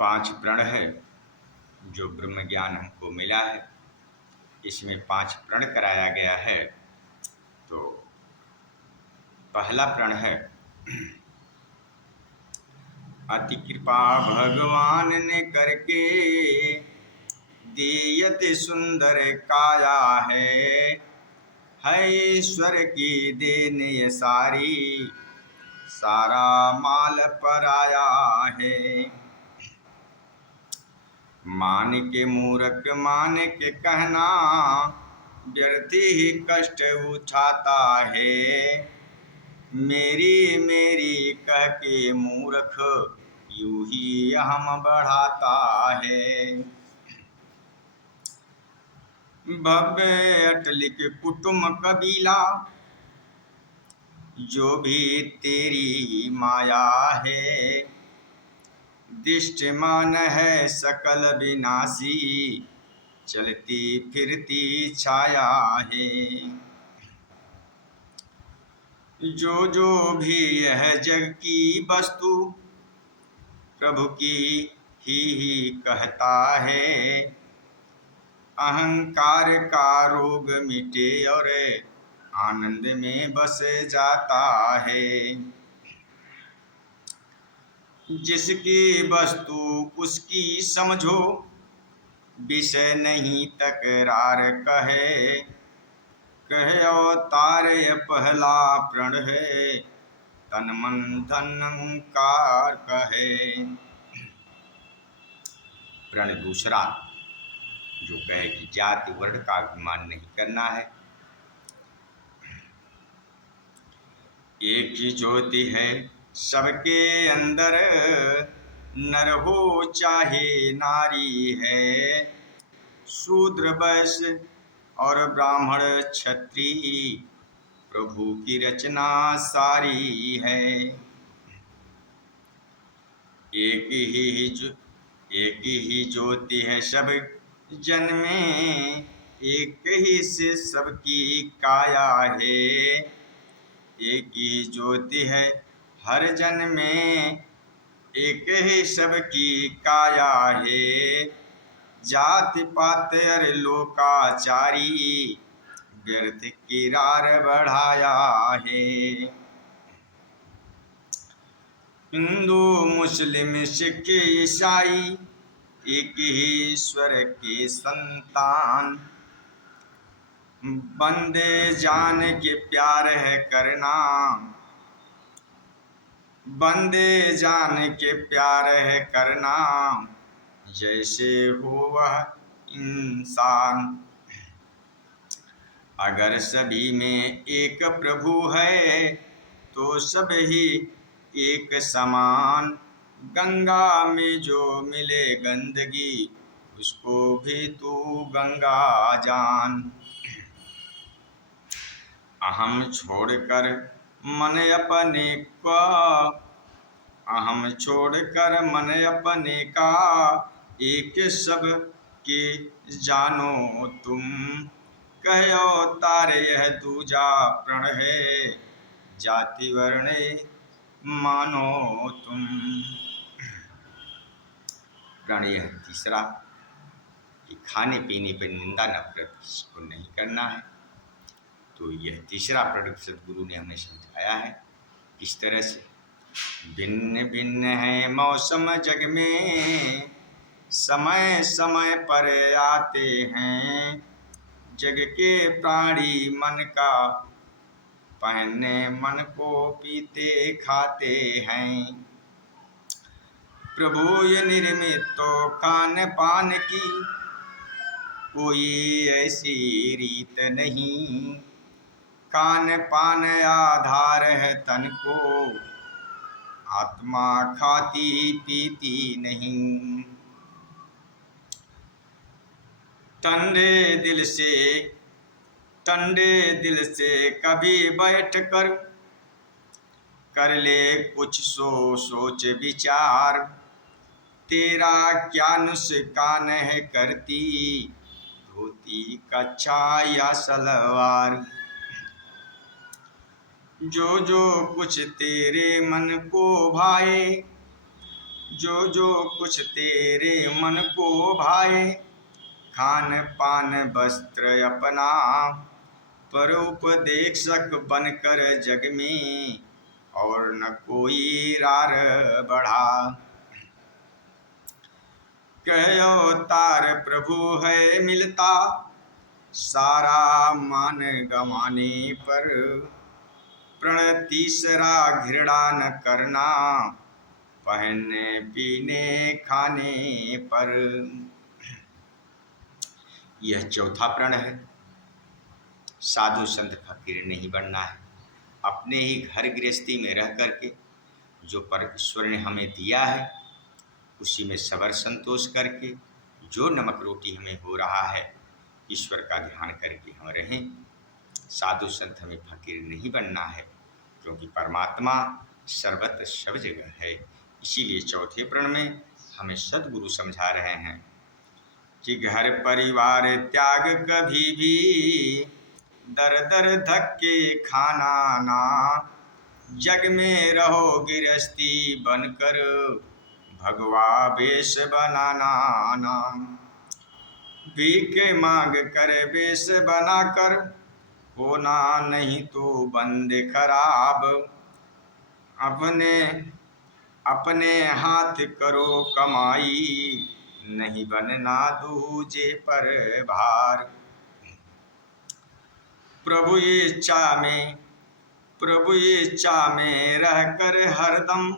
5 प्रण है जो ब्रह्म ज्ञान हमको मिला है। इसमें 5 प्रण कराया गया है। तो पहला प्रण है, अति कृपा भगवान ने करके दियत सुंदर काया है ईश्वर की देन ये सारी, सारा माल पर आया है। मान के मूर्ख मान के कहना, व्यर्थ ही कष्ट उठाता है। मेरी मेरी कह के मूर्ख यूं ही हम बढ़ाता है। भव्य अटलिक कुटुंब कबीला, जो भी तेरी माया है। दृष्टिमान है सकल विनाशी, चलती फिरती छाया है। जो जो भी यह जग की वस्तु, प्रभु की ही कहता है। अहंकार का रोग मिटे और आनंद में बस जाता है। जिसकी वस्तु उसकी समझो, विषय नहीं तकरार कहे। कहे अवतार यह पहला प्रण है, तन मन धन अहंकार कहे। प्रण दूसरा जो कहे कि जाति वर्ण का अभिमान नहीं करना है। एक ही ज्योति है सबके अंदर, नर हो चाहे नारी है। शूद्र वैश्य और ब्राह्मण क्षत्रिय, प्रभु की रचना सारी है। एक ही ज्योति है सब जन में, एक ही से सबकी काया है। एक ही ज्योति है हर जन में, एक ही सबकी काया है। जाति पात अर लोकाचारी, व्यर्थ किरार बढ़ाया है। हिंदू मुस्लिम सिख ईसाई, एक ही ईश्वर के संतान। बंदे जान के प्यार है करना, बंदे जान के प्यार है करना। जैसे हो वह इंसान, अगर सभी में एक प्रभु है तो सब ही एक समान। गंगा में जो मिले गंदगी, उसको भी तू गंगा जान। अहम छोड़कर मन अपने का, अहम छोड़कर मन अपने का, एक सब के जानो तुम। कहो तारे यह दूजा प्रण है, जाति वर्ण मानो तुम। प्रण यह तीसरा कि खाने पीने पर निंदा नफरत को नहीं करना है। तो यह तीसरा प्रण सदगुरु ने हमें समझाया है। किस तरह से भिन्न भिन्न है मौसम जग में, समय समय पर आते हैं। जग के प्राणी मन का पहनने, मन को पीते खाते हैं। प्रभु ये निर्मित तो खान पान की, कोई ऐसी रीत नहीं। खान पान आधार है तन को, आत्मा खाती पीती नहीं। ठंडे दिल से कभी बैठ कर ले कुछ सोच विचार। तेरा क्या नुस्कान है करती, धोती कच्छा या सलवार। जो कुछ तेरे मन को भाए, जो जो कुछ तेरे मन को भाए, खान पान वस्त्र अपना, परोपदेशक बनकर जग में, और न कोई रार बढ़ा। कह अवतार प्रभु है मिलता, सारा मान गंवाने पर, प्रण तीसरा घृणा न करना, पहनने पीने खाने पर। यह चौथा प्रण है। साधु संत फकीर नहीं बनना है। अपने ही घर गृहस्थी में रह करके जो परमेश्वर ने हमें दिया है उसी में सबर संतोष करके जो नमक रोटी हमें हो रहा है ईश्वर का ध्यान करके हम रहें। साधु संत हमें फकीर नहीं बनना है, क्योंकि परमात्मा सर्वत्र सब जगह है। इसीलिए चौथे प्रण में हमें सद्गुरु समझा रहे हैं कि घर परिवार त्याग कभी भी, दर दर धक्के खाना ना, जग में रहो गिरस्ती बनकर, भगवा वेश बनाना ना। भीख मांग कर वेश बनाकर, होना नहीं तो बंद खराब, अपने अपने हाथ करो कमाई, नहीं बनना दूजे पर भार। प्रभु इच्छा में रहकर हरदम,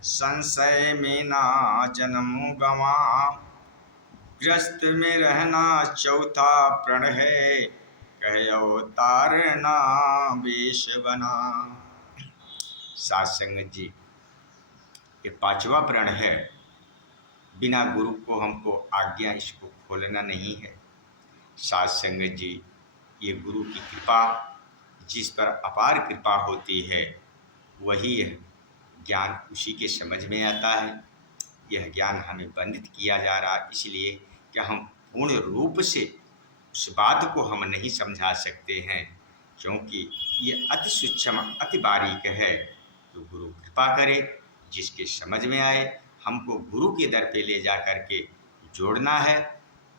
संशय में ना जन्म गवा, ग्रस्त में रहना चौथा प्रण है, कह अवतार ना वेश बना। साध संगत जी, ये पांचवा प्रण है। बिना गुरु को हमको आज्ञा इसको खोलना नहीं है। साध संगत जी, ये गुरु की कृपा, जिस पर अपार कृपा होती है वही यह ज्ञान उसी के समझ में आता है। यह ज्ञान हमें बंधित किया जा रहा, इसलिए कि हम पूर्ण रूप से उस बात को हम नहीं समझा सकते हैं, क्योंकि ये अति सूक्ष्म अति बारीक है। तो गुरु कृपा करे, जिसके समझ में आए हमको गुरु के दर पे ले जा करके जोड़ना है,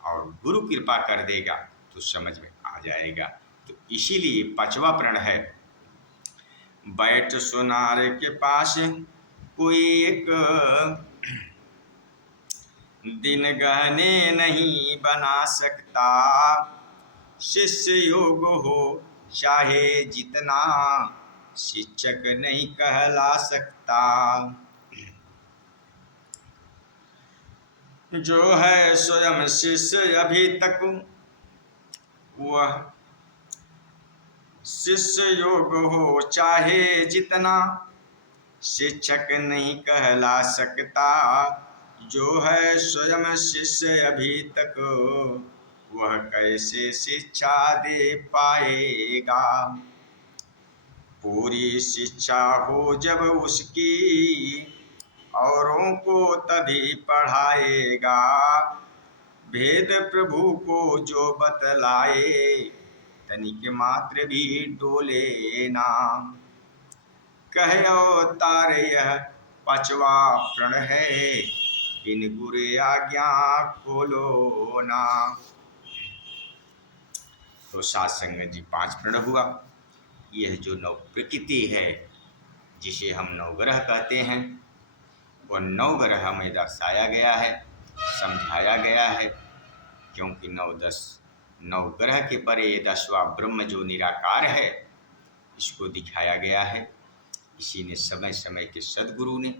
और गुरु कृपा कर देगा तो समझ में आ जाएगा। तो इसीलिए पांचवा प्रण है, बैठ सुनार के पास कोई एक दिन गहने नहीं बना सकता, शिष्य योग हो चाहे जितना, शिक्षक नहीं कहला सकता। जो है स्वयं शिष्य अभी तक, वह शिष्य योग हो चाहे जितना, शिक्षक नहीं कहला सकता। जो है स्वयं शिष्य अभी तक, वह कैसे शिक्षा दे पाएगा। पूरी शिक्षा हो जब उसकी, औरों को तभी पढ़ाएगा। भेद प्रभु को जो बतलाए, तनिक मात्र भी डोले ना। कह अवतार यह पांचवा प्रण है, बिन गुरु आज्ञा खोलो ना। तो साध संगत जी, 5 प्रण हुआ। यह जो नव प्रकृति है, जिसे हम नवग्रह कहते हैं, वह नवग्रह में दर्शाया गया है, समझाया गया है, क्योंकि नवग्रह के परे ये 10वां ब्रह्म जो निराकार है, इसको दिखाया गया है। इसी ने समय समय के सद्गुरु ने,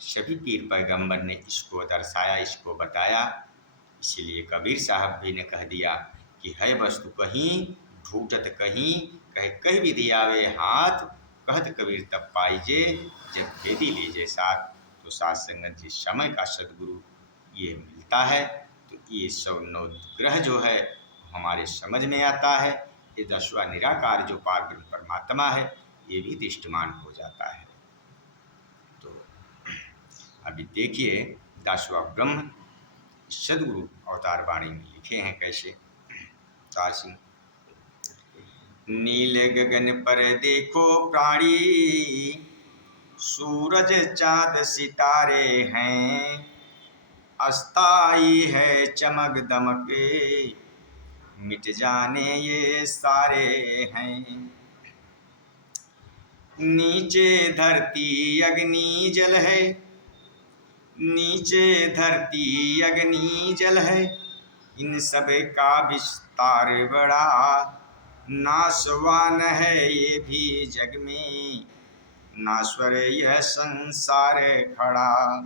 सभी पीर पैगंबर ने इसको दर्शाया, इसको बताया। इसीलिए कबीर साहब भी ने कह दिया कि है वस्तु कहीं, ढूंढत कहीं, कहे कह विधि आवे हाथ, कहत कबीर तब पाइजे, जब वेदी लीजे साथ। तो साध संगत जी, समय का सद्गुरु ये मिलता है तो ये सब नवग्रह जो है हमारे समझ में आता है। ये 10वां निराकार जो पार ब्रह्म परमात्मा है, ये भी दृष्टमान हो जाता है। तो अभी देखिए 10वां ब्रह्म सद्गुरु अवतार वाणी में लिखे हैं कैसे। तार सिंह, नील गगन पर देखो प्राणी, सूरज चाँद सितारे हैं, अस्थाई है चमक दमक, मिट जाने ये सारे हैं। नीचे धरती अग्नि जल है, नीचे धरती अग्नि जल है, इन सब का विस्तार बड़ा, नाशवान है ये भी जग में, नाश्वर यह संसार खड़ा।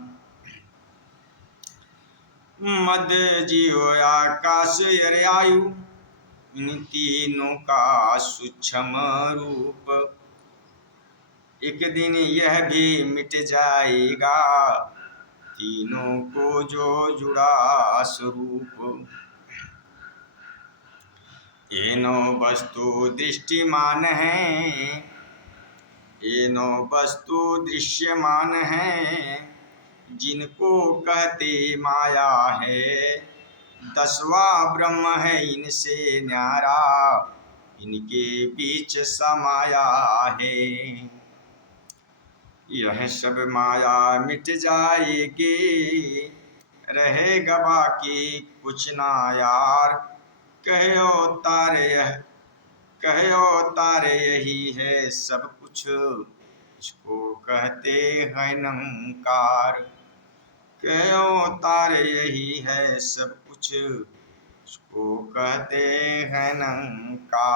मद जीव आकाश आयु, इन तीनों का सूक्ष्म रूप, एक दिन यह भी मिट जाएगा, तीनों को जो जुड़ा स्वरूप। येनो वस्तु दृष्टिमान है, येनो वस्तु दृश्यमान है, जिनको कहते माया है, दसवां ब्रह्म है इनसे न्यारा, इनके बीच समाया है। यह सब माया मिट जाएगी, रहेगा बाकी कुछ ना यार, कहो तारे यही है सब कुछ, इसको कहते हैं निरंकार। कहो तारे यही है सब कुछ, इसको कहते हैं निरंकार।